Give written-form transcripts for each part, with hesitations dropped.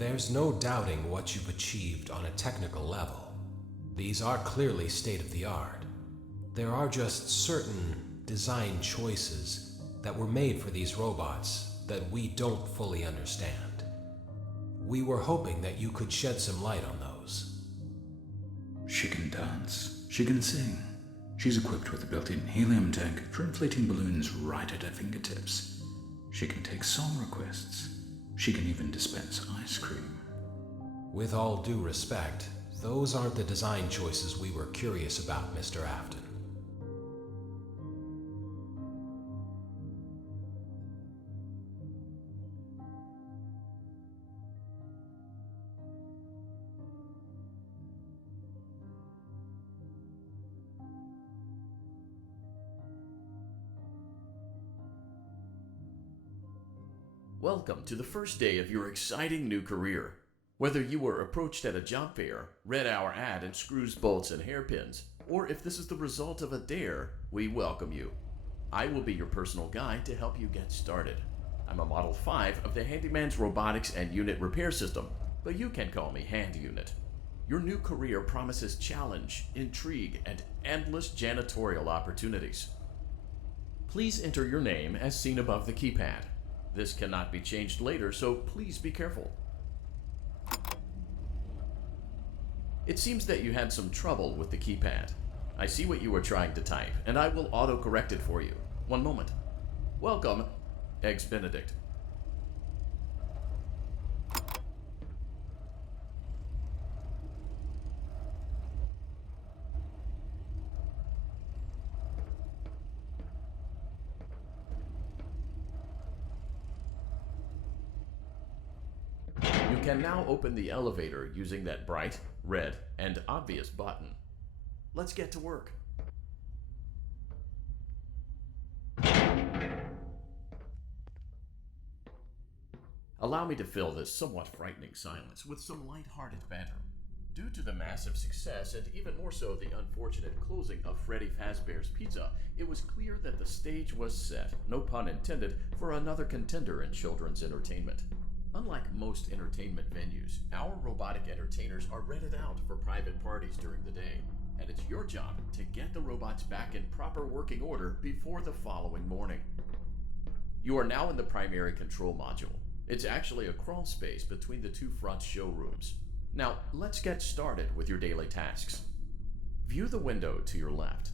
There's no doubting what you've achieved on a technical level. These are clearly state-of-the-art. There are just certain design choices that were made for these robots that we don't fully understand. We were hoping that you could shed some light on those. She can dance. She can sing. She's equipped with a built-in helium tank for inflating balloons right at her fingertips. She can take song requests. She can even dispense ice cream. With all due respect, those aren't the design choices we were curious about, Mr. Afton. Welcome to the first day of your exciting new career. Whether you were approached at a job fair, read our ad in screws, bolts, and hairpins, or if this is the result of a dare, we welcome you. I will be your personal guide to help you get started. I'm a Model 5 of the Handyman's Robotics and Unit Repair System, but you can call me Hand Unit. Your new career promises challenge, intrigue, and endless janitorial opportunities. Please enter your name as seen above the keypad. This cannot be changed later, so please be careful. It seems that you had some trouble with the keypad. I see what you were trying to type, and I will auto-correct it for you. One moment. Welcome, Eggs Benedict. You can now open the elevator using that bright, red, and obvious button. Let's get to work. Allow me to fill this somewhat frightening silence with some light-hearted banter. Due to the massive success, and even more so the unfortunate closing of Freddy Fazbear's Pizza, it was clear that the stage was set, no pun intended, for another contender in children's entertainment. Unlike most entertainment venues, our robotic entertainers are rented out for private parties during the day, and it's your job to get the robots back in proper working order before the following morning. You are now in the primary control module. It's actually a crawl space between the two front showrooms. Now, let's get started with your daily tasks. View the window to your left.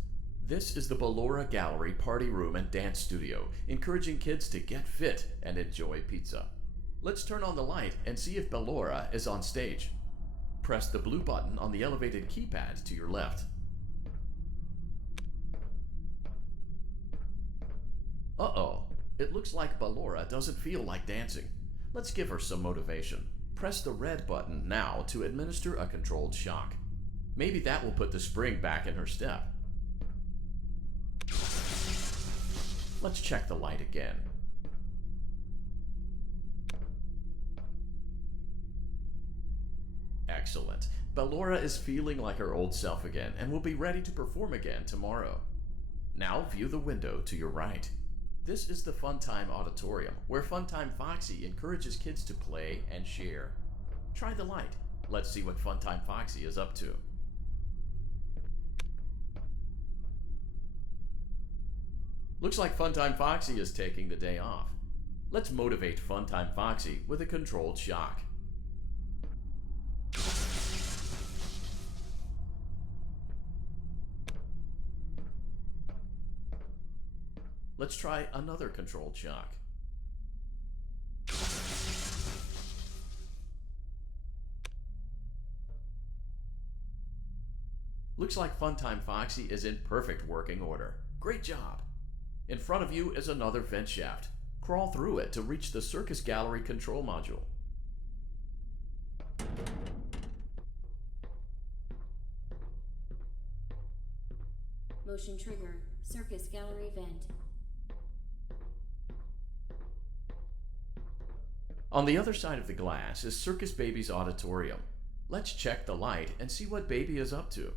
This is the Ballora Gallery Party Room and Dance Studio, encouraging kids to get fit and enjoy pizza. Let's turn on the light and see if Ballora is on stage. Press the blue button on the elevated keypad to your left. Uh-oh, it looks like Ballora doesn't feel like dancing. Let's give her some motivation. Press the red button now to administer a controlled shock. Maybe that will put the spring back in her step. Let's check the light again. Excellent. Ballora is feeling like her old self again and will be ready to perform again tomorrow. Now view the window to your right. This is the Funtime Auditorium, where Funtime Foxy encourages kids to play and share. Try the light. Let's see what Funtime Foxy is up to. Looks like Funtime Foxy is taking the day off. Let's motivate Funtime Foxy with a controlled shock. Let's try another controlled shock. Looks like Funtime Foxy is in perfect working order. Great job! In front of you is another vent shaft. Crawl through it to reach the Circus Gallery control module. Motion trigger. Circus Gallery vent. On the other side of the glass is Circus Baby's auditorium. Let's check the light and see what Baby is up to.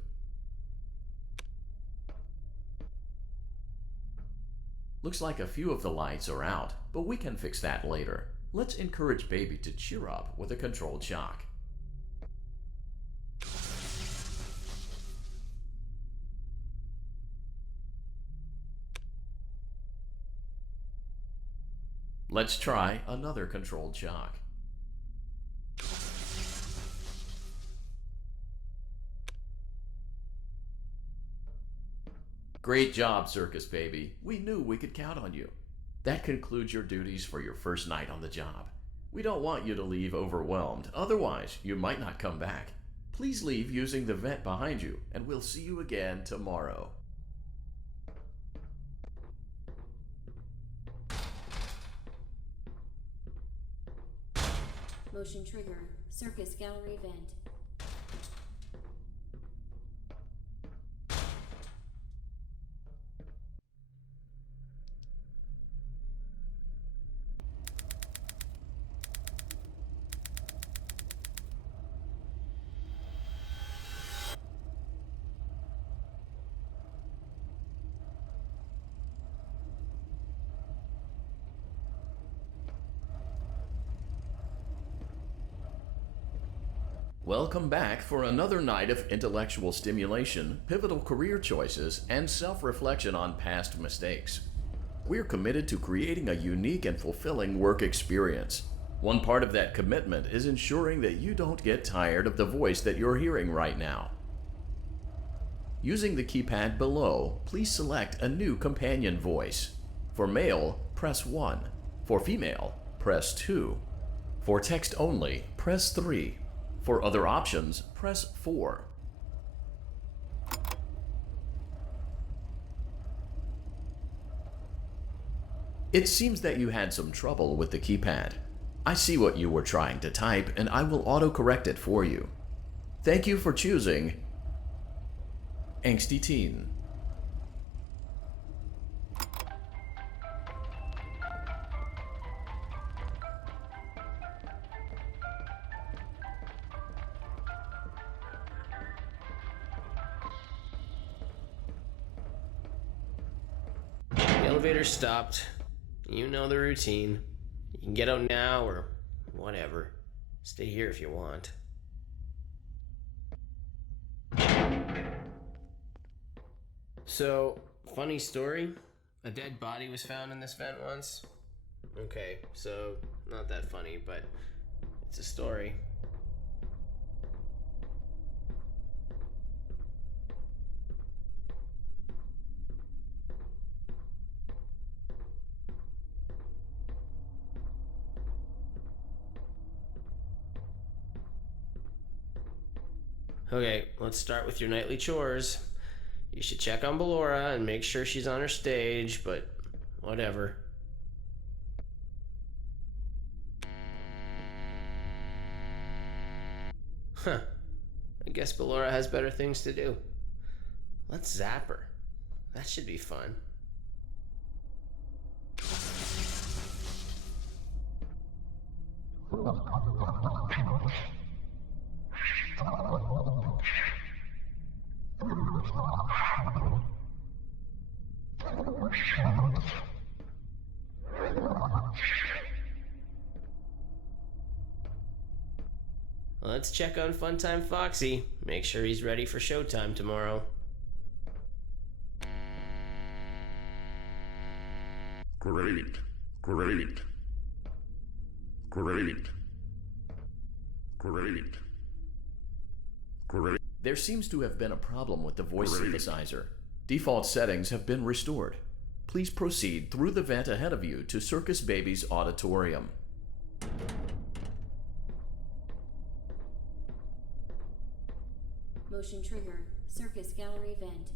Looks like a few of the lights are out, but we can fix that later. Let's encourage baby to cheer up with a controlled shock. Let's try another controlled shock. Great job, Circus Baby. We knew we could count on you. That concludes your duties for your first night on the job. We don't want you to leave overwhelmed, otherwise you might not come back. Please leave using the vent behind you, and we'll see you again tomorrow. Motion trigger. Circus gallery vent. Welcome back for another night of intellectual stimulation, pivotal career choices, and self-reflection on past mistakes. We're committed to creating a unique and fulfilling work experience. One part of that commitment is ensuring that you don't get tired of the voice that you're hearing right now. Using the keypad below, please select a new companion voice. For male, press 1. For female, press 2. For text only, press 3. For other options, press 4. It seems that you had some trouble with the keypad. I see what you were trying to type, and I will autocorrect it for you. Thank you for choosing Angsty Teen. Elevator stopped. You know the routine. You can get out now or whatever. Stay here if you want. So, funny story. A dead body was found in this vent once. Okay, so not that funny, but it's a story. Okay, let's start with your nightly chores. You should check on Ballora and make sure she's on her stage, but whatever. Huh. I guess Ballora has better things to do. Let's zap her. That should be fun. Let's check on Funtime Foxy. Make sure he's ready for showtime tomorrow. Great, great, great, great, great. There seems to have been a problem with the voice Great. synthesizer. Default settings have been restored. Please proceed through the vent ahead of you to Circus Baby's auditorium. Motion trigger. Circus gallery vent.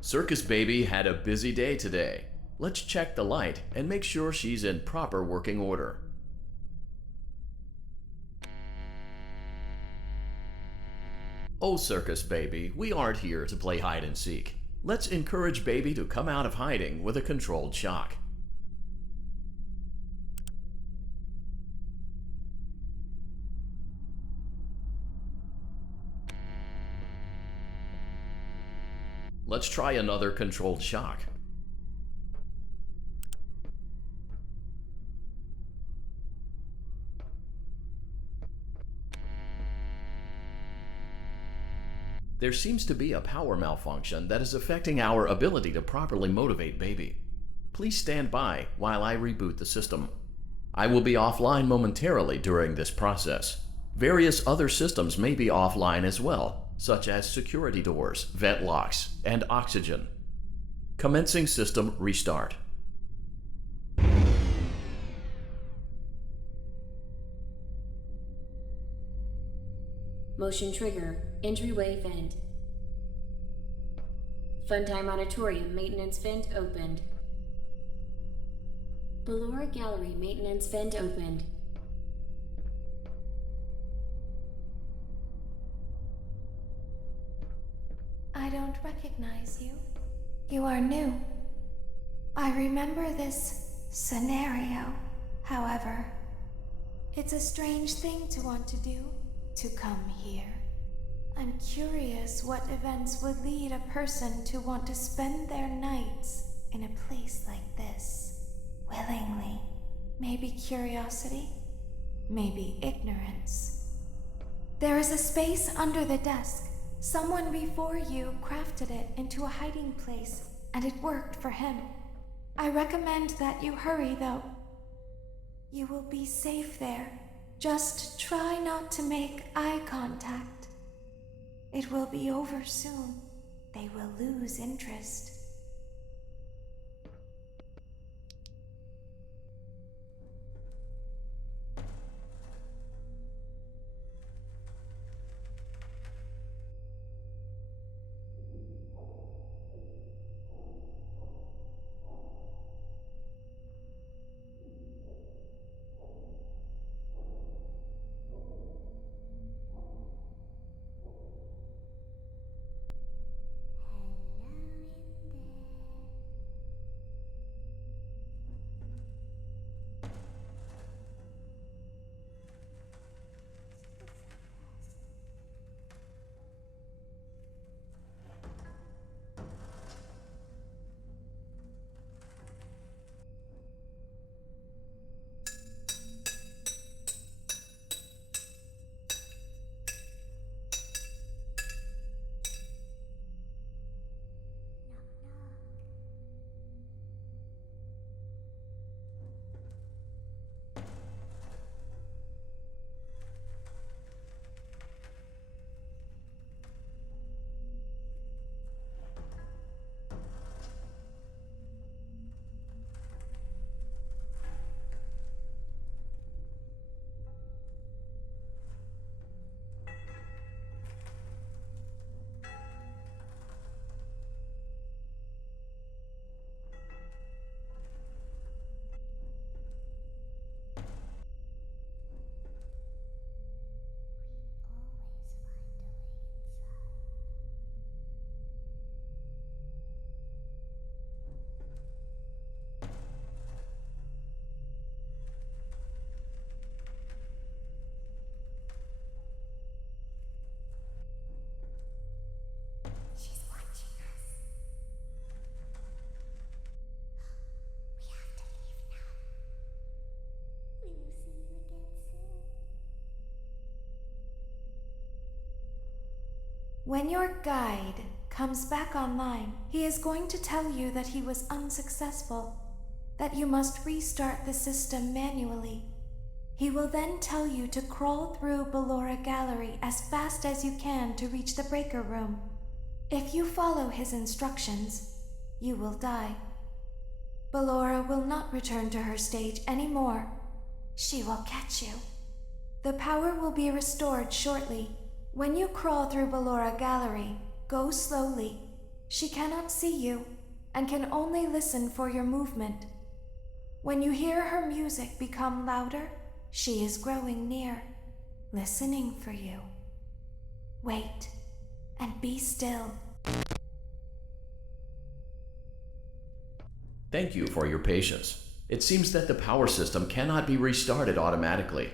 Circus Baby had a busy day today. Let's check the light and make sure she's in proper working order. Oh, Circus Baby, we aren't here to play hide and seek. Let's encourage Baby to come out of hiding with a controlled shock. Let's try another controlled shock. There seems to be a power malfunction that is affecting our ability to properly motivate baby. Please stand by while I reboot the system. I will be offline momentarily during this process. Various other systems may be offline as well, such as security doors, vent locks, and oxygen. Commencing system restart. Motion trigger, entryway vent. Funtime Auditorium maintenance vent opened. Ballora Gallery maintenance vent opened. I don't recognize you. You are new. I remember this scenario, however. It's a strange thing to want to do, to come here. I'm curious what events would lead a person to want to spend their nights in a place like this. Willingly. Maybe curiosity, maybe ignorance. There is a space under the desk. Someone before you crafted it into a hiding place, and it worked for him. I recommend that you hurry, though. You will be safe there. Just try not to make eye contact. It will be over soon. They will lose interest. When your guide comes back online, he is going to tell you that he was unsuccessful, that you must restart the system manually. He will then tell you to crawl through Ballora Gallery as fast as you can to reach the breaker room. If you follow his instructions, you will die. Ballora will not return to her stage anymore. She will catch you. The power will be restored shortly. When you crawl through Ballora Gallery, go slowly. She cannot see you, and can only listen for your movement. When you hear her music become louder, she is growing near, listening for you. Wait, and be still. Thank you for your patience. It seems that the power system cannot be restarted automatically.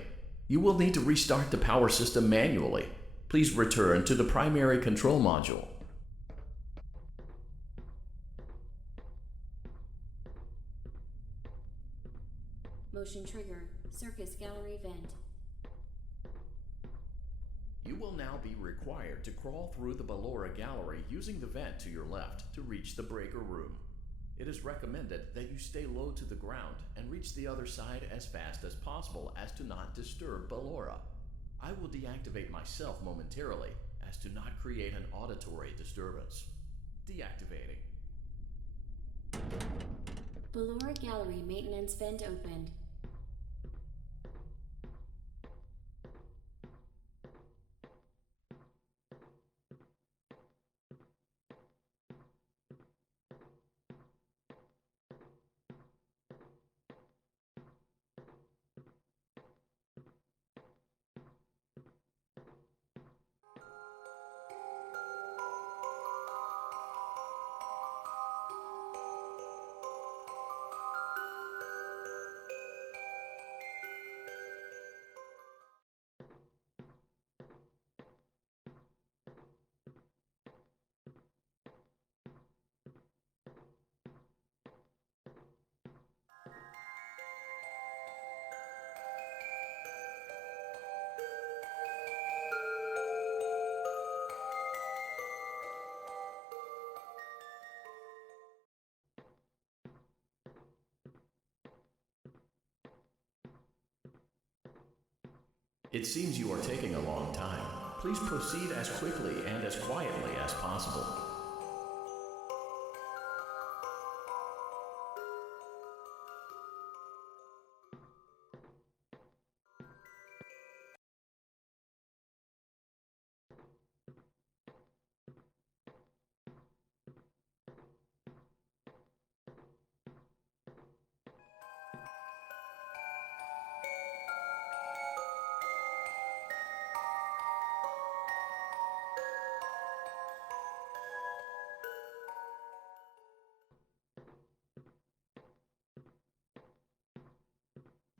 You will need to restart the power system manually. Please return to the primary control module. Motion trigger, circus gallery vent. You will now be required to crawl through the Ballora gallery using the vent to your left to reach the breaker room. It is recommended that you stay low to the ground and reach the other side as fast as possible as to not disturb Ballora. I will deactivate myself momentarily as to not create an auditory disturbance. Deactivating. Ballora Gallery maintenance vent opened. It seems you are taking a long time. Please proceed as quickly and as quietly as possible.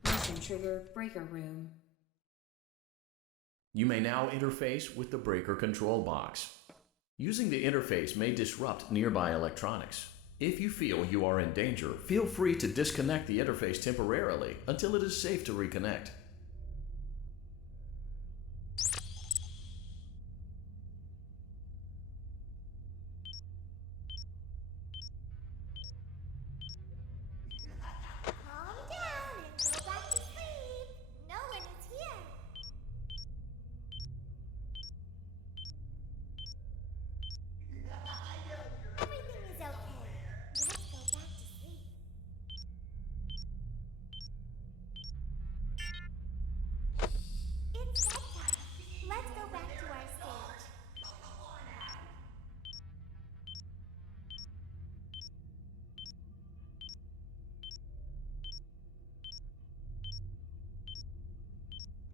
Motion trigger breaker room. You may now interface with the breaker control box. Using the interface may disrupt nearby electronics. If you feel you are in danger, feel free to disconnect the interface temporarily until it is safe to reconnect. Calm down and go back to sleep. No one is here. Everything is okay. Let's go back to sleep. It's bedtime. Let's go back to our stage.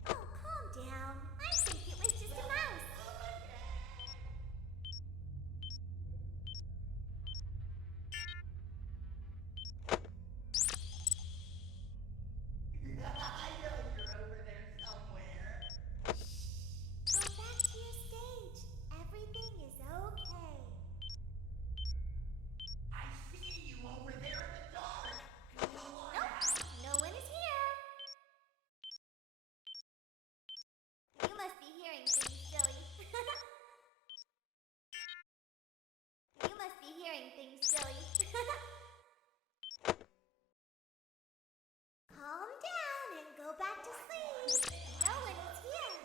Oh, calm down. I think it was just a mouse. Go back to your stage. Everything is okay. Nope, no one is here. You must be hearing things, silly. You must be hearing things, silly. Calm down and go back to sleep. No one is here.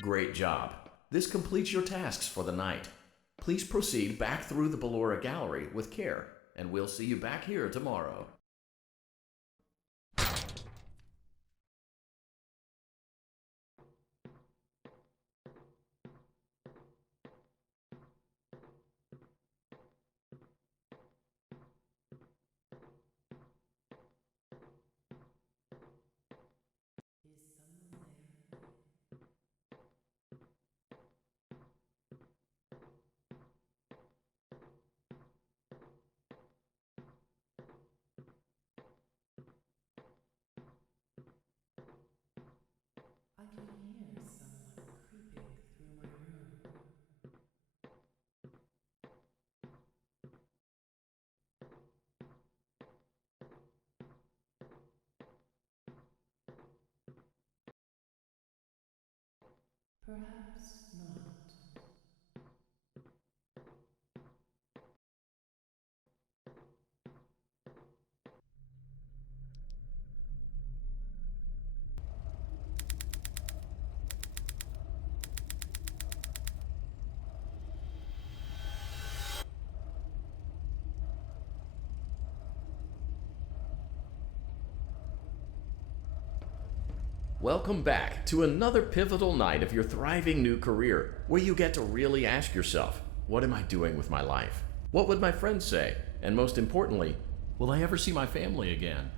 Great job. This completes your tasks for the night. Please proceed back through the Ballora Gallery with care, and we'll see you back here tomorrow. I can hear someone creeping through my room. Perhaps not. Welcome back to another pivotal night of your thriving new career, where you get to really ask yourself, what am I doing with my life? What would my friends say? And most importantly, will I ever see my family again?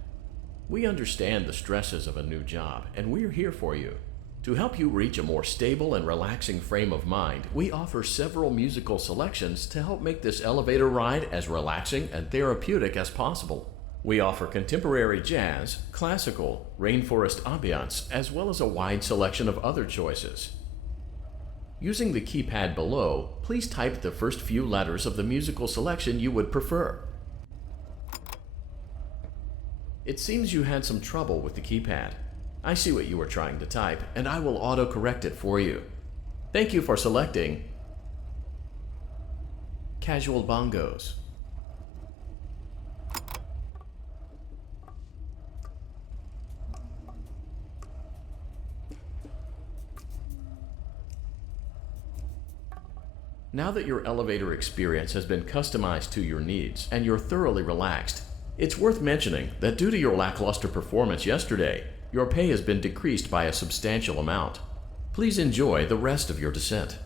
We understand the stresses of a new job, and we're here for you. To help you reach a more stable and relaxing frame of mind, we offer several musical selections to help make this elevator ride as relaxing and therapeutic as possible. We offer contemporary jazz, classical, rainforest ambiance, as well as a wide selection of other choices. Using the keypad below, please type the first few letters of the musical selection you would prefer. It seems you had some trouble with the keypad. I see what you were trying to type, and I will auto-correct it for you. Thank you for selecting Casual Bongos. Now that your elevator experience has been customized to your needs and you're thoroughly relaxed, it's worth mentioning that due to your lackluster performance yesterday, your pay has been decreased by a substantial amount. Please enjoy the rest of your descent.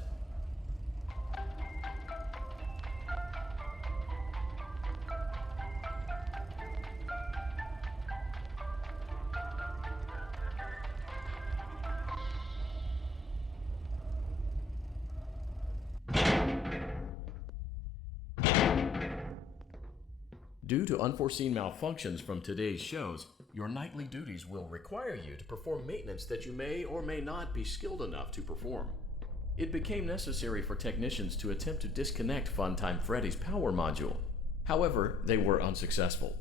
Due to unforeseen malfunctions from today's shows, your nightly duties will require you to perform maintenance that you may or may not be skilled enough to perform. It became necessary for technicians to attempt to disconnect Funtime Freddy's power module. However, they were unsuccessful.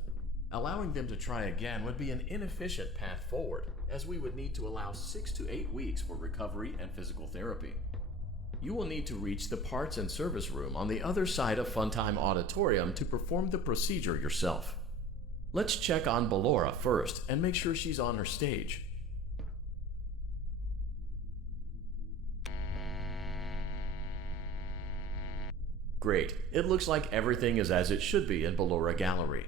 Allowing them to try again would be an inefficient path forward, as we would need to allow 6 to 8 weeks for recovery and physical therapy. You will need to reach the parts and service room on the other side of Funtime Auditorium to perform the procedure yourself. Let's check on Ballora first and make sure she's on her stage. Great, it looks like everything is as it should be in Ballora Gallery.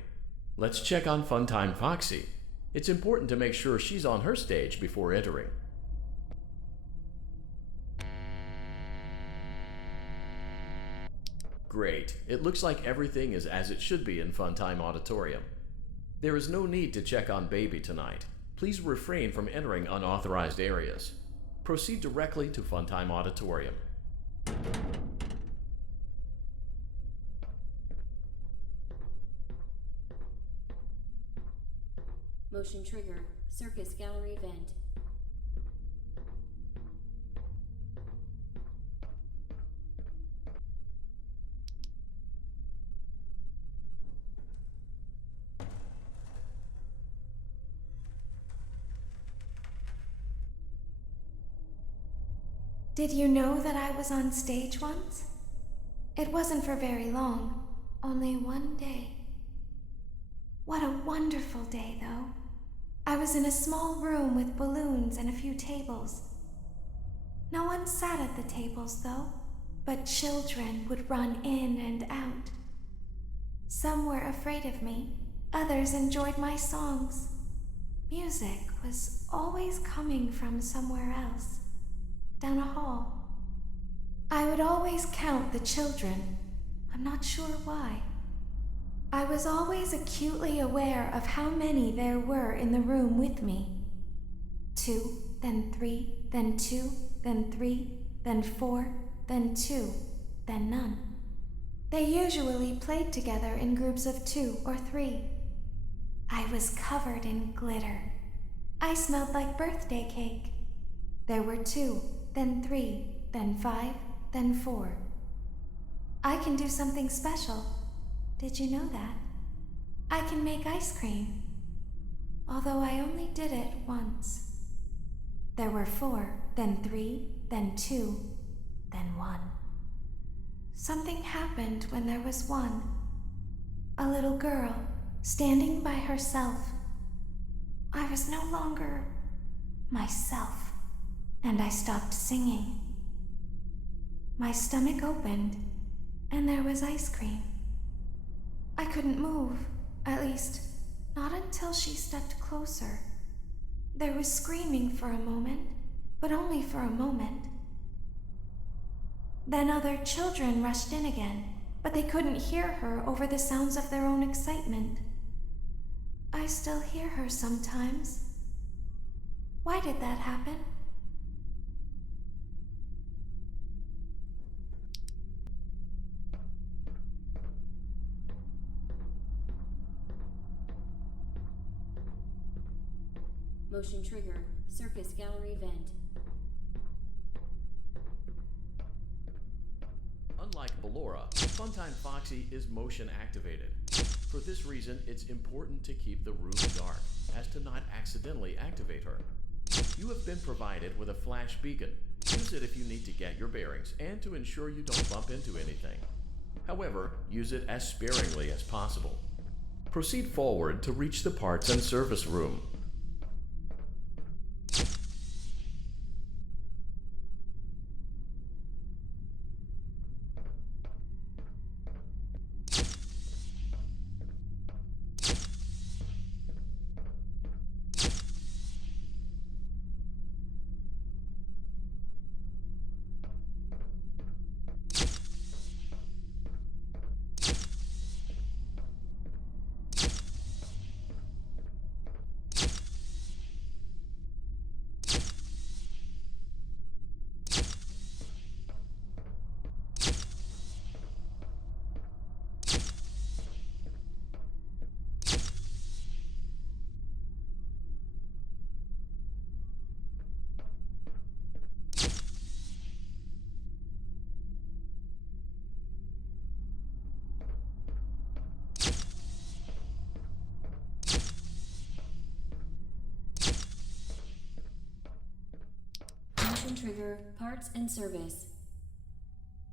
Let's check on Funtime Foxy. It's important to make sure she's on her stage before entering. Great. It looks like everything is as it should be in Funtime Auditorium. There is no need to check on Baby tonight. Please refrain from entering unauthorized areas. Proceed directly to Funtime Auditorium. Motion trigger. Circus gallery vent. Did you know that I was on stage once? It wasn't for very long, only one day. What a wonderful day, though. I was in a small room with balloons and a few tables. No one sat at the tables, though, but children would run in and out. Some were afraid of me, others enjoyed my songs. Music was always coming from somewhere else, down a hall. I would always count the children. I'm not sure why. I was always acutely aware of how many there were in the room with me. 2, then 3, then 2, then 3, then 4, then 2, then none. They usually played together in groups of 2 or 3. I was covered in glitter. I smelled like birthday cake. There were 2, then 3, then 5, then 4. I can do something special. Did you know that? I can make ice cream. Although I only did it once. There were 4, then 3, then 2, then 1. Something happened when there was 1. A little girl, standing by herself. I was no longer myself, and I stopped singing. My stomach opened, and there was ice cream. I couldn't move, at least, not until she stepped closer. There was screaming for a moment, but only for a moment. Then other children rushed in again, but they couldn't hear her over the sounds of their own excitement. I still hear her sometimes. Why did that happen? Motion trigger. Circus gallery vent. Unlike Ballora, Funtime Foxy is motion activated. For this reason, it's important to keep the room dark, as to not accidentally activate her. You have been provided with a flash beacon. Use it if you need to get your bearings and to ensure you don't bump into anything. However, use it as sparingly as possible. Proceed forward to reach the parts and service room. Motion trigger. Parts and service.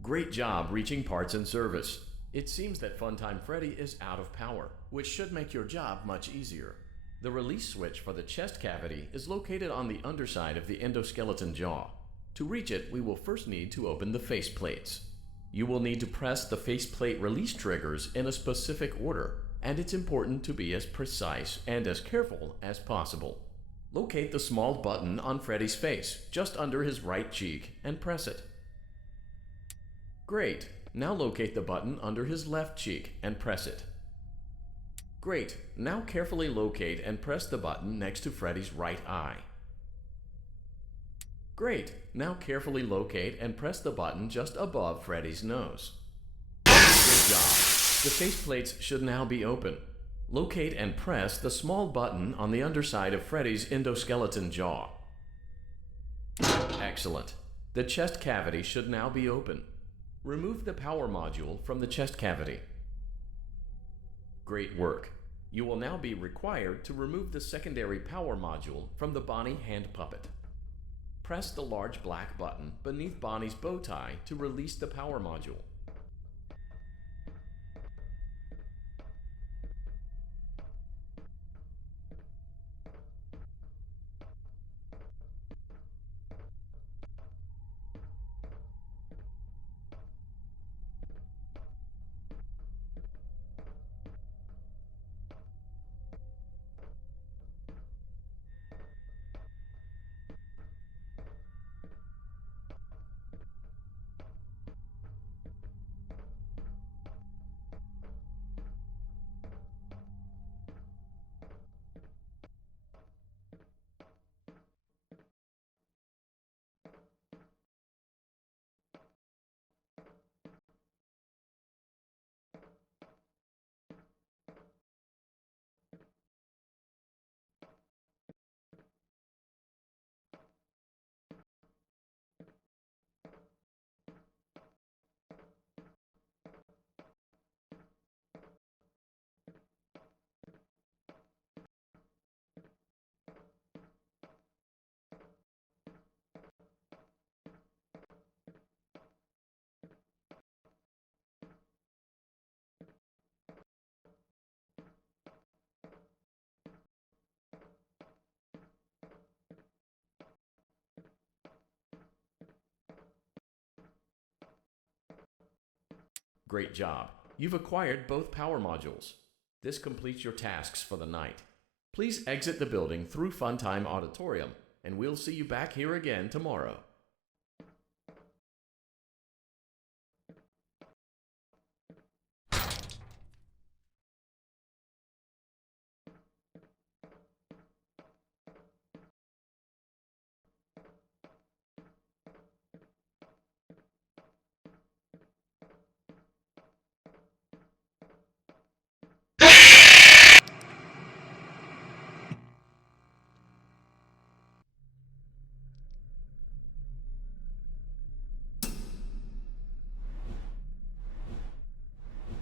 Great job reaching parts and service. It seems that Funtime Freddy is out of power, which should make your job much easier. The release switch for the chest cavity is located on the underside of the endoskeleton jaw. To reach it, we will first need to open the face plates. You will need to press the faceplate release triggers in a specific order, and it's important to be as precise and as careful as possible. Locate the small button on Freddy's face, just under his right cheek, and press it. Great. Now locate the button under his left cheek and press it. Great. Now carefully locate and press the button next to Freddy's right eye. Great. Now carefully locate and press the button just above Freddy's nose. Good job. The faceplates should now be open. Locate and press the small button on the underside of Freddy's endoskeleton jaw. Excellent. The chest cavity should now be open. Remove the power module from the chest cavity. Great work. You will now be required to remove the secondary power module from the Bonnie hand puppet. Press the large black button beneath Bonnie's bow tie to release the power module. Great job. You've acquired both power modules. This completes your tasks for the night. Please exit the building through Funtime Auditorium, and we'll see you back here again tomorrow.